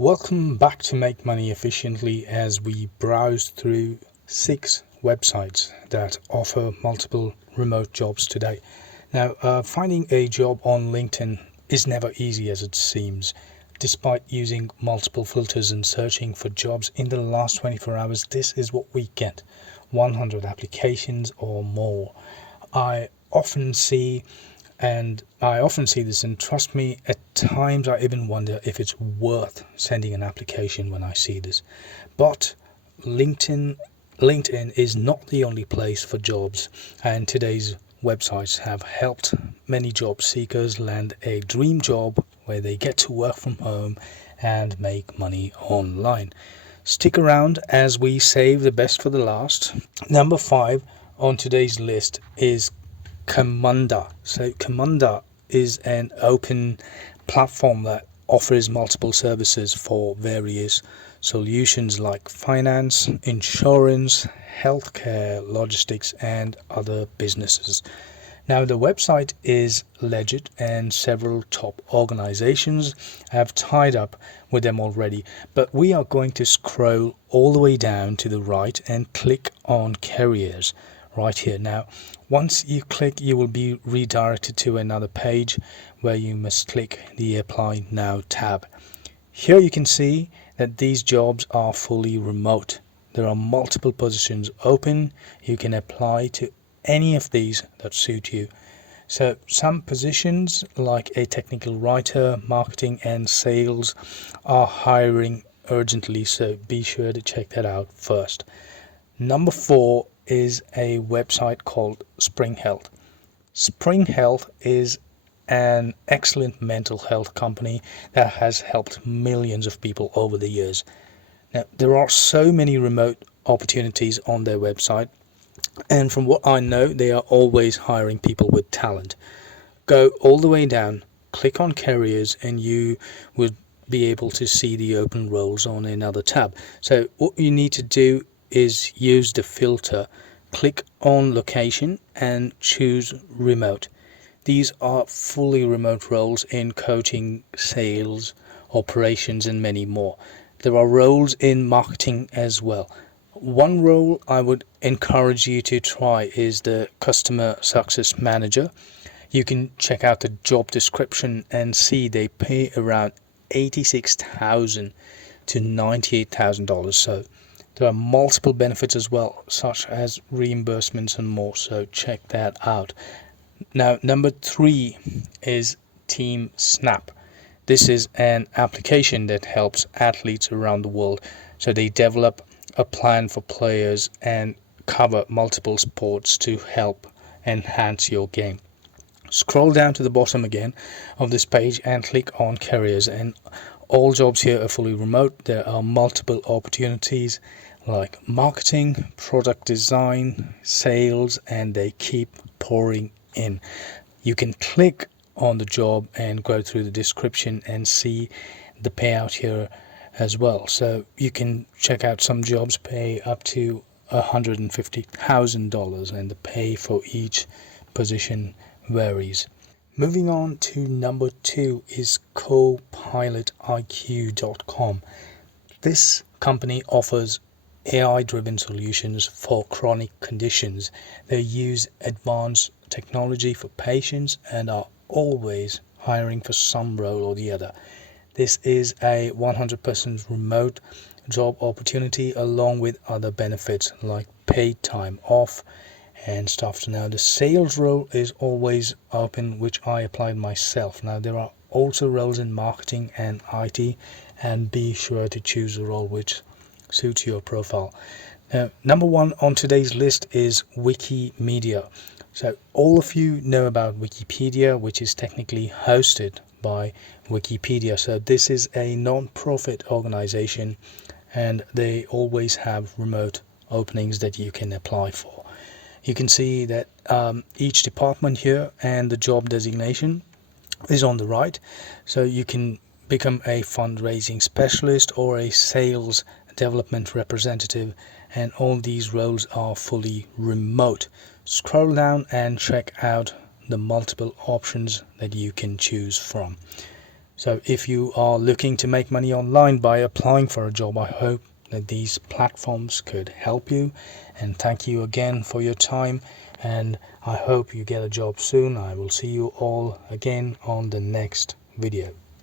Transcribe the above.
Welcome back to Make Money Efficiently as we browse through 6 websites that offer multiple remote jobs today. Now, finding a job on LinkedIn is never easy as it seems. Despite using multiple filters and searching for jobs in the last 24 hours, this is what we get: 100 applications or more. I often see this, and trust me, at times I even wonder if it's worth sending an application when I see this. But LinkedIn is not the only place for jobs, and today's websites have helped many job seekers land a dream job where they get to work from home and make money online. Stick around as we save the best for the last. Number 5 on today's list is Camunda. So Camunda is an open platform that offers multiple services for various solutions like finance, insurance, healthcare, logistics, and other businesses. Now, the website is legit, and several top organizations have tied up with them already. But we are going to scroll all the way down to the right and click on careers right here. Now, once you click, you will be redirected to another page where you must click the Apply Now tab. Here you can see that these jobs are fully remote. There are multiple positions open. You can apply to any of these that suit you. So some positions like a technical writer, marketing and sales are hiring urgently, so be sure to check that out first. Number 4 is a website called Spring Health. Spring Health is an excellent mental health company that has helped millions of people over the years. Now, there are so many remote opportunities on their website, and from what I know, they are always hiring people with talent. Go all the way down, click on careers, and you would be able to see the open roles on another tab. So what you need to do is use the filter, click on location and choose remote. These are fully remote roles in coaching, sales, operations, and many more. There are roles in marketing as well. One role I would encourage you to try is the customer success manager. You can check out the job description and see they pay around $86,000 to $98,000. So there are multiple benefits as well, such as reimbursements and more, so check that out. Now, number 3 is Team Snap. This is an application that helps athletes around the world. So they develop a plan for players and cover multiple sports to help enhance your game. Scroll down to the bottom again of this page and click on careers, and all jobs here are fully remote. There are multiple opportunities like marketing, product design, sales, and they keep pouring in. You can click on the job and go through the description and see the payout here as well. So you can check out some jobs pay up to $150,000, and the pay for each position varies. Moving on to number 2 is CoPilotIQ.com. This company offers AI-driven solutions for chronic conditions. They use advanced technology for patients and are always hiring for some role or the other. This is a 100% remote job opportunity along with other benefits like paid time off and stuff. Now, the sales role is always open, which I applied myself. Now, there are also roles in marketing and IT, and be sure to choose a role which suits your profile. Now, number 1 on today's list is Wikimedia. So all of you know about Wikipedia, which is technically hosted by Wikipedia. So this is a non-profit organization, and they always have remote openings that you can apply for. You can see that each department here and the job designation is on the right. So you can become a fundraising specialist or a sales development representative, and all these roles are fully remote. Scroll down and check out the multiple options that you can choose from. So if you are looking to make money online by applying for a job, I hope that these platforms could help you. And thank you again for your time, and I hope you get a job soon. I will see you all again on the next video.